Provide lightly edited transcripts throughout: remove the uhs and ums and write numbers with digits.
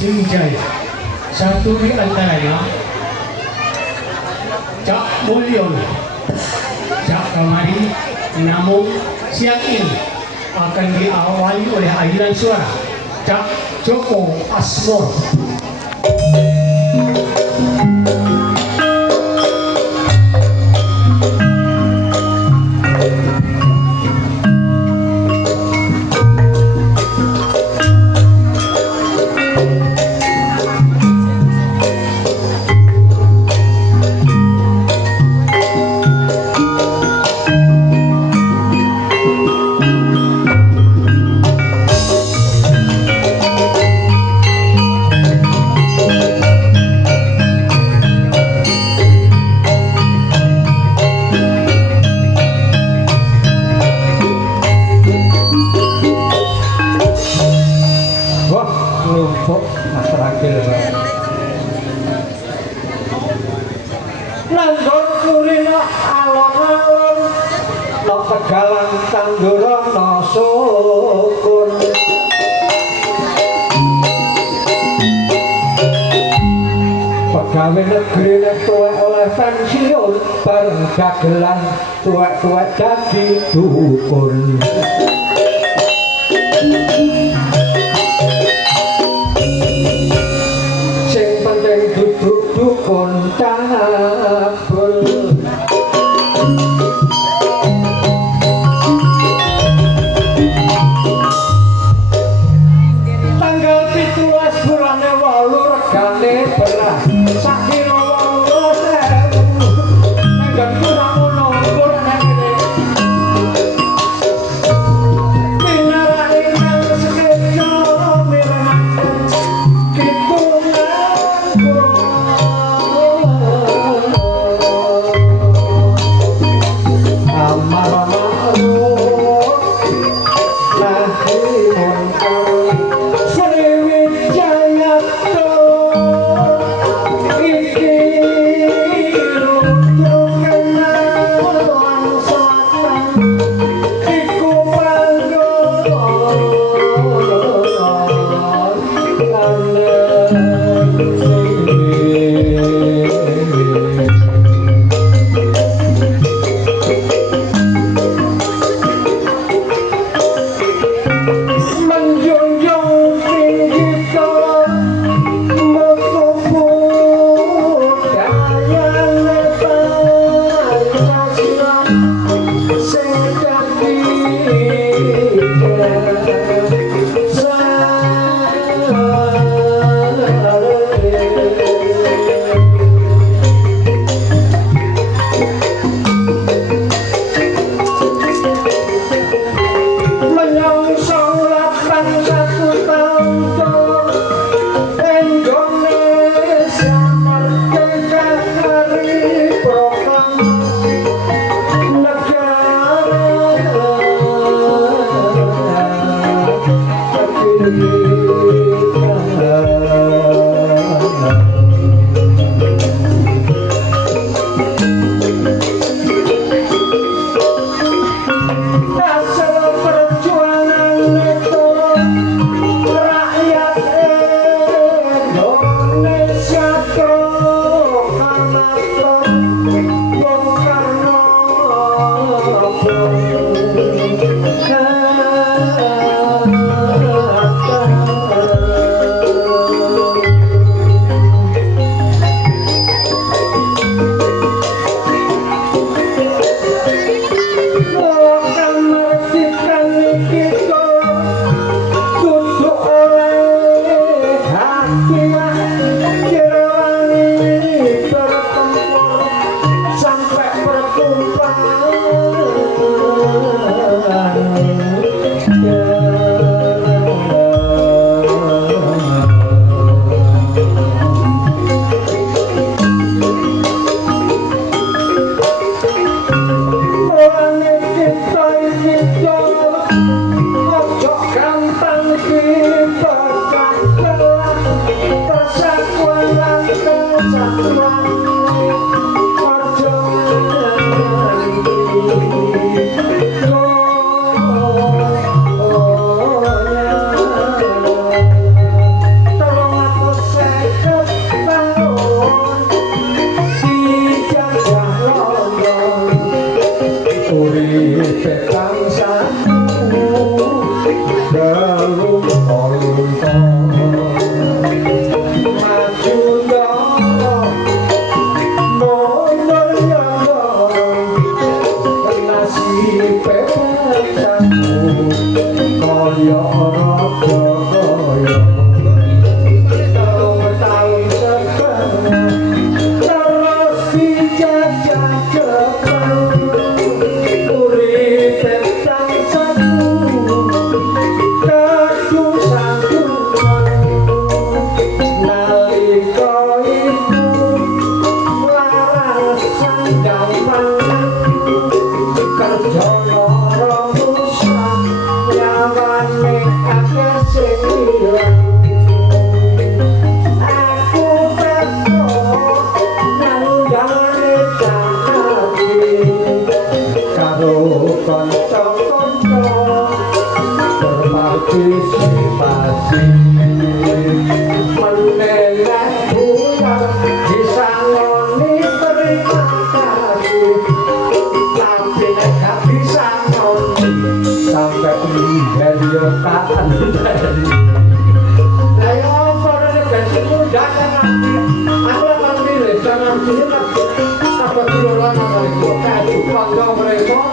Sriwijaya. Satu di antaranya Cak Mulyon. Cak Kamari, namun siang ini akan diawali oleh ayunan suara Cak Joko Asmor. Nanggon kulino alon-alon no Tegalan tanduran no sukun pegawai negeri nek tuwek oleh pensiun bareng dagelan tuwek-tuwek dadi dukun sing penting duduk dukun cabul tanggal 17 bulan 8 regane beras sakira 8.000 nanggon kurang ngono kurang ngene pinarane nang sekejo mireng Sriwijaya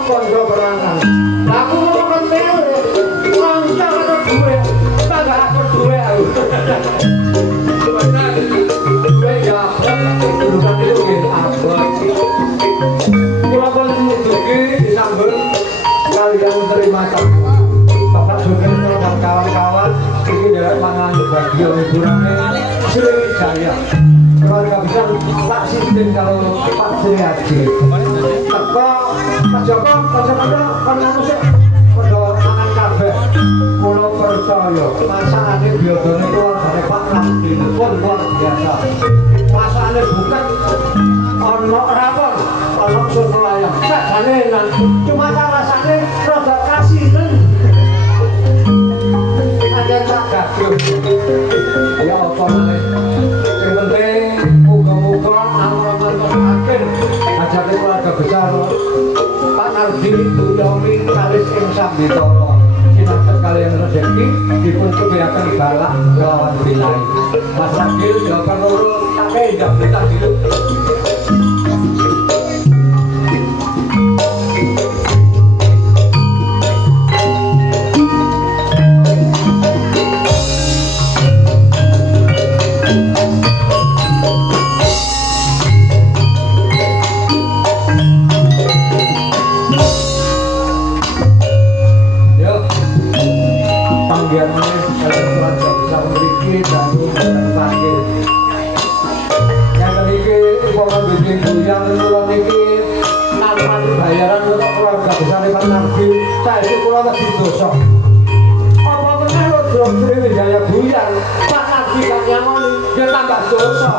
konco berangan. Aku mau kentil, konco ada duit, tak aku duit aku. Duit ya, kedudukan itu gitu, abot. Kalau pun dugi disambung, kalian terima tamu. Bapak Sugeng dan kawan-kawan, ini adalah pangan bagian hiburannya Sriwijaya. Keluarga besar Pak Sintin kalau Pak Sri Haji. Teko Pak Joko, kocok-kocok, karena musik pada mangan kabeh. Kulo percaya, masakannya biodone keluarganya Pak Ramdi pun luar biasa. Masakannya bukan ono rapor, ono soto ayam. Sakjane enak, cuma rasanya rada kasinen. Ada tak gaduh. Ya apa maneh. Yang penting muga-muga amal-amal akhir ajake keluarga besar Pak Nardi Buyomi kalis ing Sambitara. Sinten kalian rezeki dipun kebiakan balak lawan bilai. Mas Ragil jawaban loro tak endah kita dulu. Bayaran untuk keluarga besar Pak Nardi, saya itu kula wedi dosa. Apa meneh lho Sriwijaya buyar, Pak Nardi kan nyamoni, dia tambah dosa.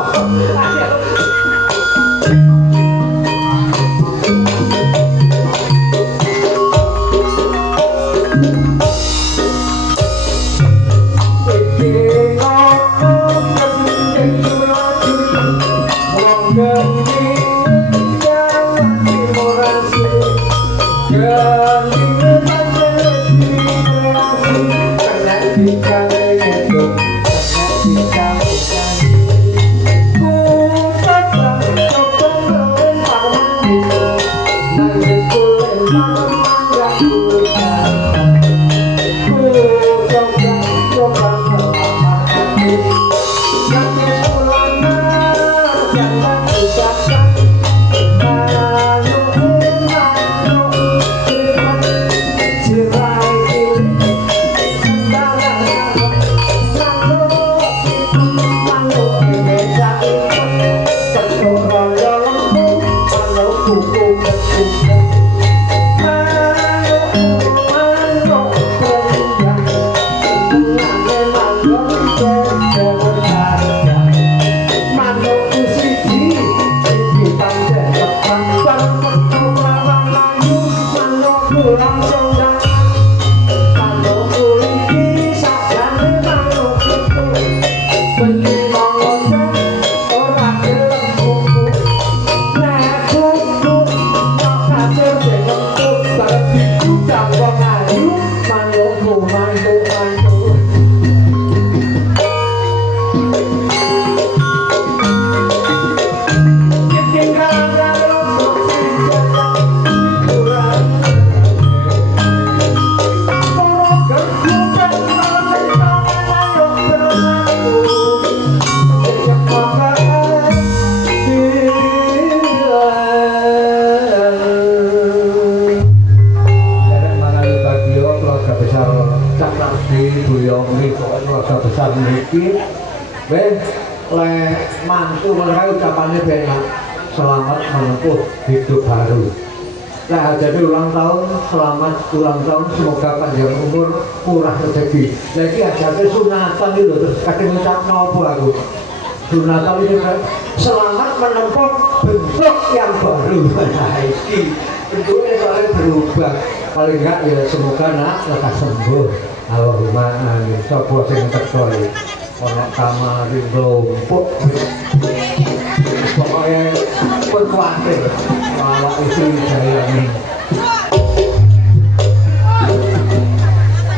Mantu mereka ucapannya banyak, selamat menempuh hidup baru. Nah, jadi ulang tahun, selamat ulang tahun, semoga panjang umur, murah rezeki. Jadi ajarnya sunatan itu, terus kadang ngucap nopo aku. Sunatan itu selamat menempuh bentuk yang baru. Nah, ini bentuknya soalnya berubah. Paling enggak ya semoga nak lekas sembuh. Allahumma amin. Coba sing terkoi. Ono kamar lompok. Pokoknya pun kuatir malah isi jaya ini.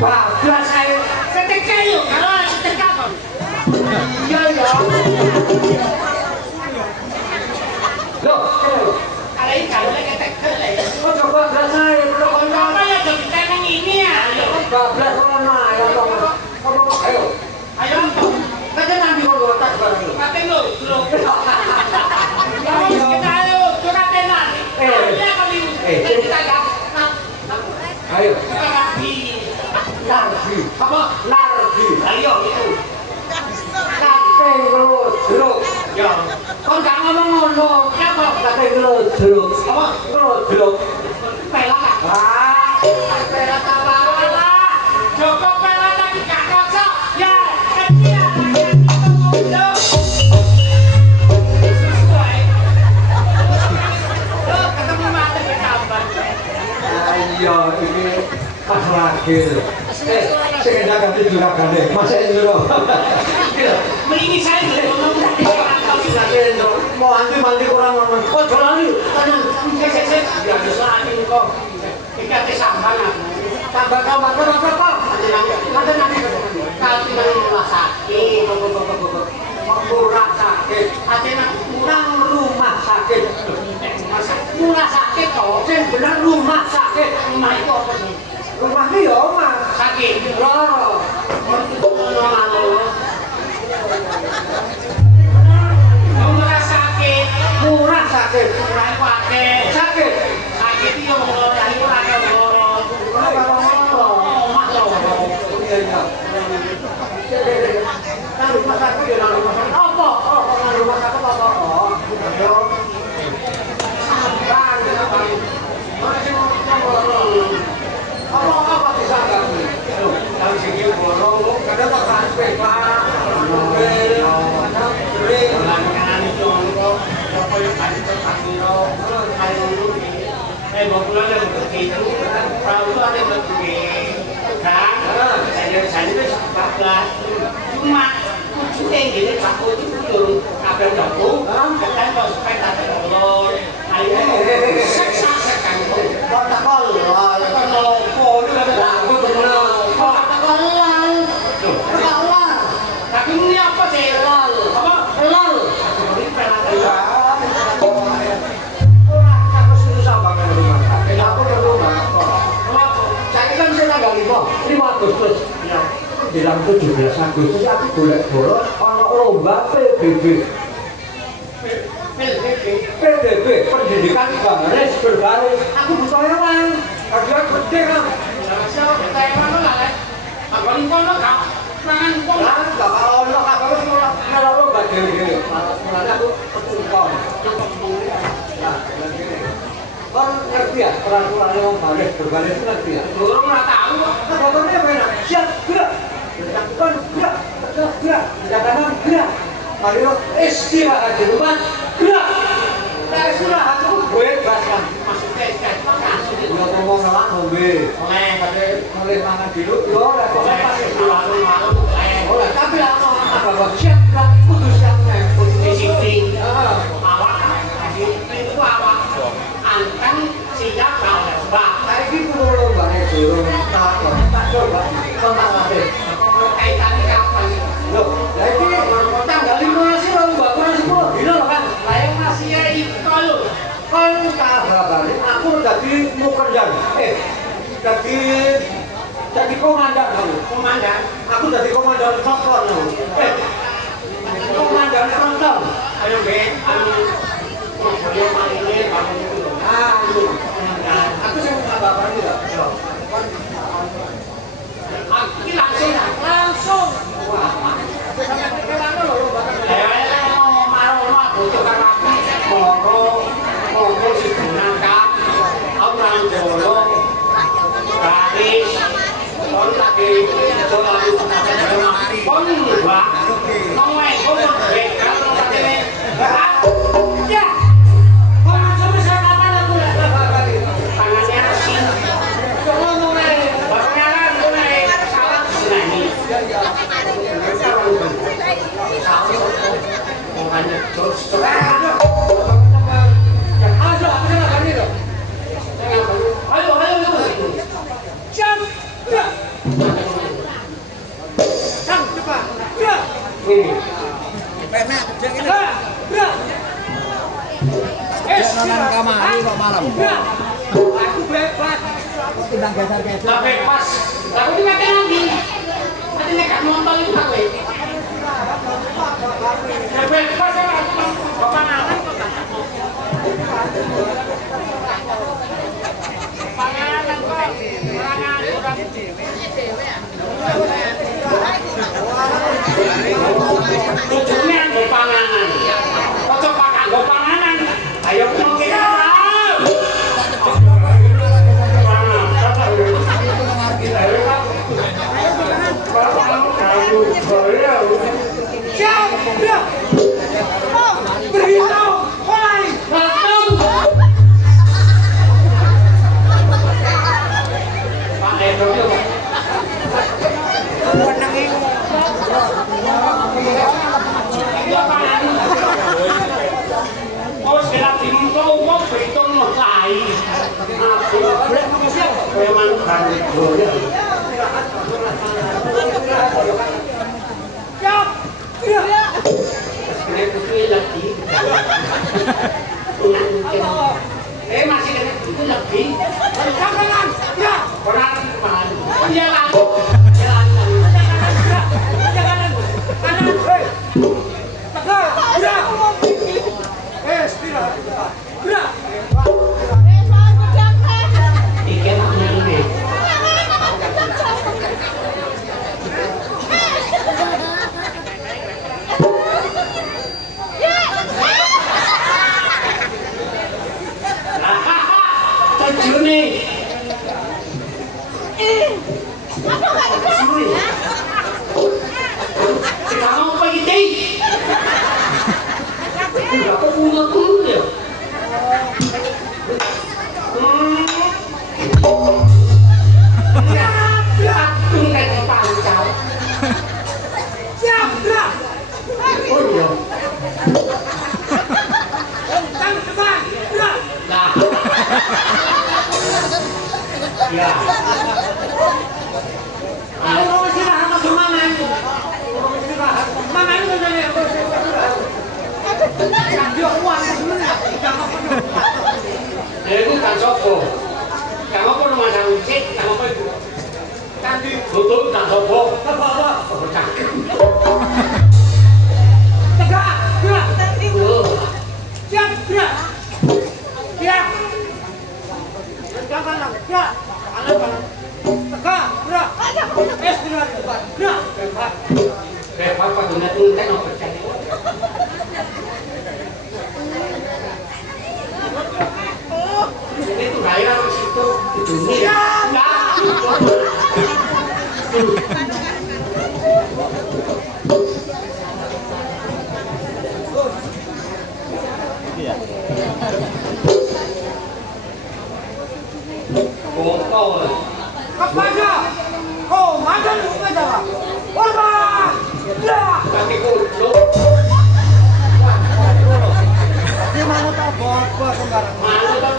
Pak, jelas saya setrika yuk, kalau setrika kok. Iya ya. Loh, kalau ini kalau lagi setrika lah. Oh coba jelas saya bablas ana ya ngomong. Ayo. Ayo. Kate nanti kok tak bareng. Kate lho, lho. Kita ayo, curate nan. Kita Ayo. Nargi. Nargi. Apa? Nargi. Ayo itu. Kate ngelodrok. Ya. Kon gak ngomong ngono. Apa? Kate ngelodrok. Apa? Ngelodrok. Pelak. Ah, pelak apa? Joko pelak tapi gak kocok. Ya, kecil. Ketemu mati ketamban. Iya, ini pas lagi. Sing jaga juragane, Mas Endro. Mending saya ngomong tadi Mau anti kurang ngomong. Oh, jalan yuk. tenang, saya biar diselamatin kok. Ikat sampan aku. Tambah kamar apa? Nanti kalau tinggal di rumah sakit, Murah sakit. hati Nang rumah sakit. murah sakit toh. Sing bener rumah sakit. Rumah itu apa sih? Rumah ki ya omah. Sakit. Loro. Murah sakit. Murah sakit. Murah itu akeh. Sakit. Sakit itu murah itu akeh murah. Omah lho. Iya iya. Nang rumah sakit ya nang rumah sakit. Apa? Oh, nang rumah sakit apa? Oh, yo. Sampan apa? Masih apa bisa kami? Dari segi borong, kadang makan pepa, Pulang ada begitu, perahu itu ada begitu, kan? Saya itu 14, cuma ujungnya gini, aku itu betul, apa yang aku, kan kalau sepeda terlalu, akhirnya seksakan, protokol. kalau pun Aku bener. tapi ini apa sih? Apa? Lol. Ini pelan Aku susah banget rumah sakit. Aku ke rumah. Saya kan saya tanggal 5 Agustus. Bilang 17 Agustus aku golek-golek ana lomba PBB. PBB pendidikan baris berbaris. Aku butuh hewan. Hadiah gede kan. Nah, kalau ono kabar kalau lomba dewe-dewe. Mulane aku ketumpon. Nah, kan ngerti ya peraturan yang baris berbaris itu ngerti ya. Contohnya mana? Siap gerak. Kan gerak. Gerak. Jangan gerak. Mari istirahat di rumah. Gerak. Nah, istirahat itu bebas kan. Udah ngomong lah ngombe. Mulai mangan dulu. Yo, lah kok pas istirahat. Oh, tapi lama apa siap gerak kudu siap nempel. Disiplin. Disiplin itu awak. Anteng siap kalau lembah. Saiki kudu lombane durung tak coba pengalaman. Kaitannya kapan? Loh, lah iki tanggal 15 lomba kurang 10 dino lho kan. Lah yang masih itu lho. Kan kabarane aku dadi mukerjan. Jadi komandan kamu. Komandan. Aku jadi komandan Sokron. Komandan Sokron. Ayo Ben, anu. Ayo ini kamu itu. Aku sing bapak iki lho. Iki langsung. Wah, aku sampe kekelane lho lomba. Marono aku tukang rapi. Monggo si Gunangkap. Orang Jolo. Baris. Kon lagi jalan kon Mbak. Noe kon duwe karo katene. Ya. Kon sampe kapan aku lek tangannya asin. Ngomong ae. Bakalan kowe salah senani. Makanya terus ayo. Jam. Jam cepat. Ya. Pemek jeng ini. Ya. Jangan kamari kok malam. Aku bebas. Tapi pas, aku ini mati lagi. Mati nekat montol itu aku. Tapi pas ya, bapak nangan kok tak mau. Panganan kok, panganan kurang. Tujuhnya anggo panganan. Ojo pak anggo panganan. Ayo mau kita. Beritahu, mulai. Pak Edo itu Pak. Oh, sekarang ini kau mau berhitung mau lain. Memang kan masih kena itu lebih. Jangan, ya. Orang mana? Dia lalu. Ya. Kalau istirahat sama semangat. Istirahat. Mana itu tadi? Dia uang sebenarnya. Itu kan sopo. Kamu apa rumah sang cek? Kamu apa itu? Tadi betul kan sopo. Apa? Cakep. Tegak, gerak. Siap, gerak. Siap. Jangan lang, gerak. Tegak, gerak. Istirahat di depan. Gerak. Repot Pak Dunia itu kan mau percaya. Ini tuh daerah di situ di dunia. Iya. Botol. Kepada komandan Upacara. Hormat. Ya. Kaki kucuk. Di mana tak buat sembarang. Mana tak?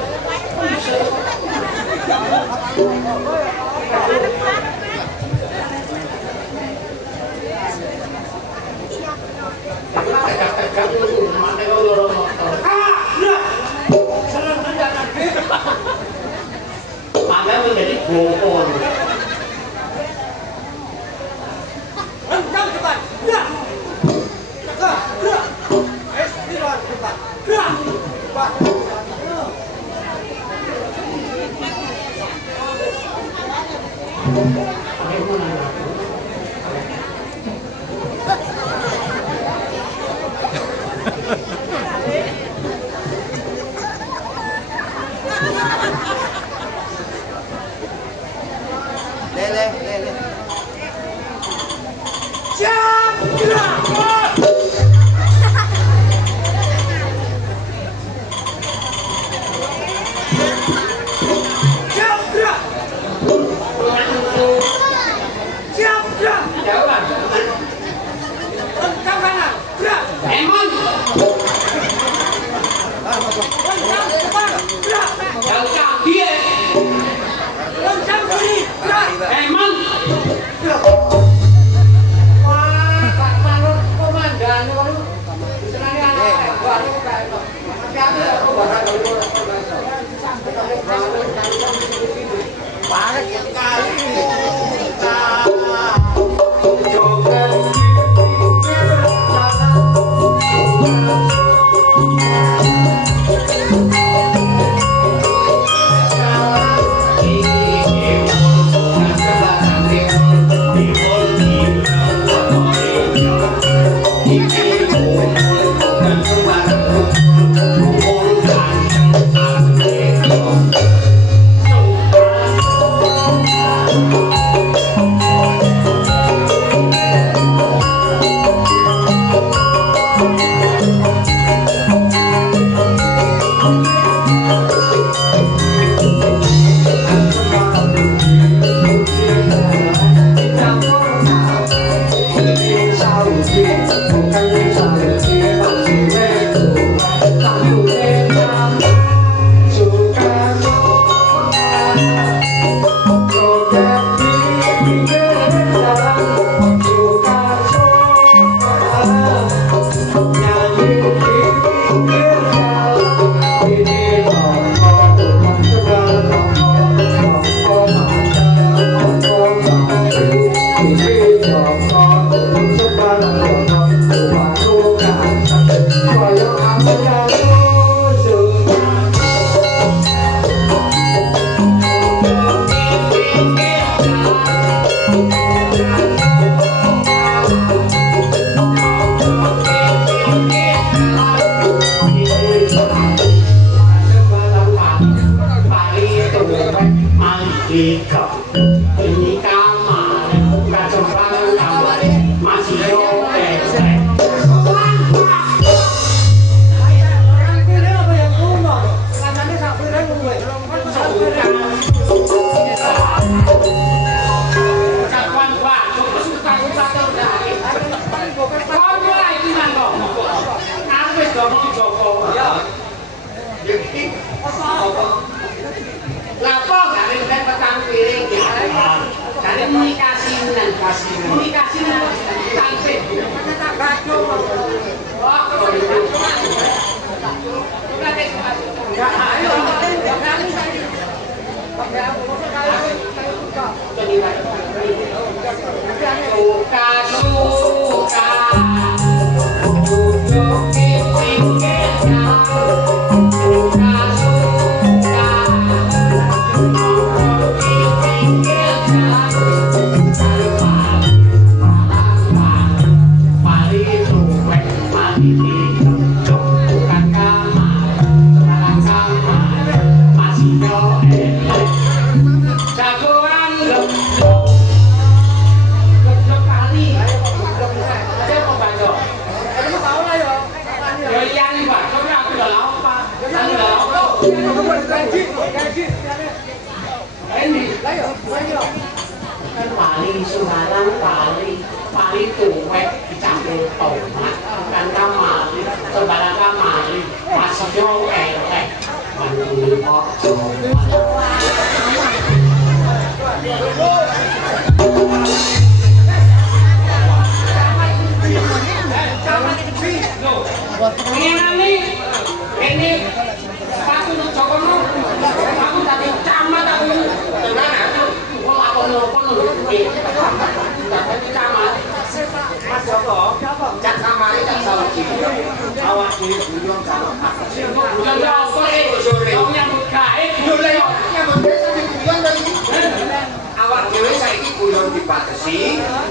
Tegak-tegak dulu, mana kau lorong motor? Mana menjadi bokor? Rencang depan, gerak! Tegak, gerak! Istirahat depan, gerak! Pak.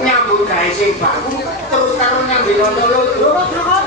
Nyambut gawe sing baru terus karo nyambut loro-loro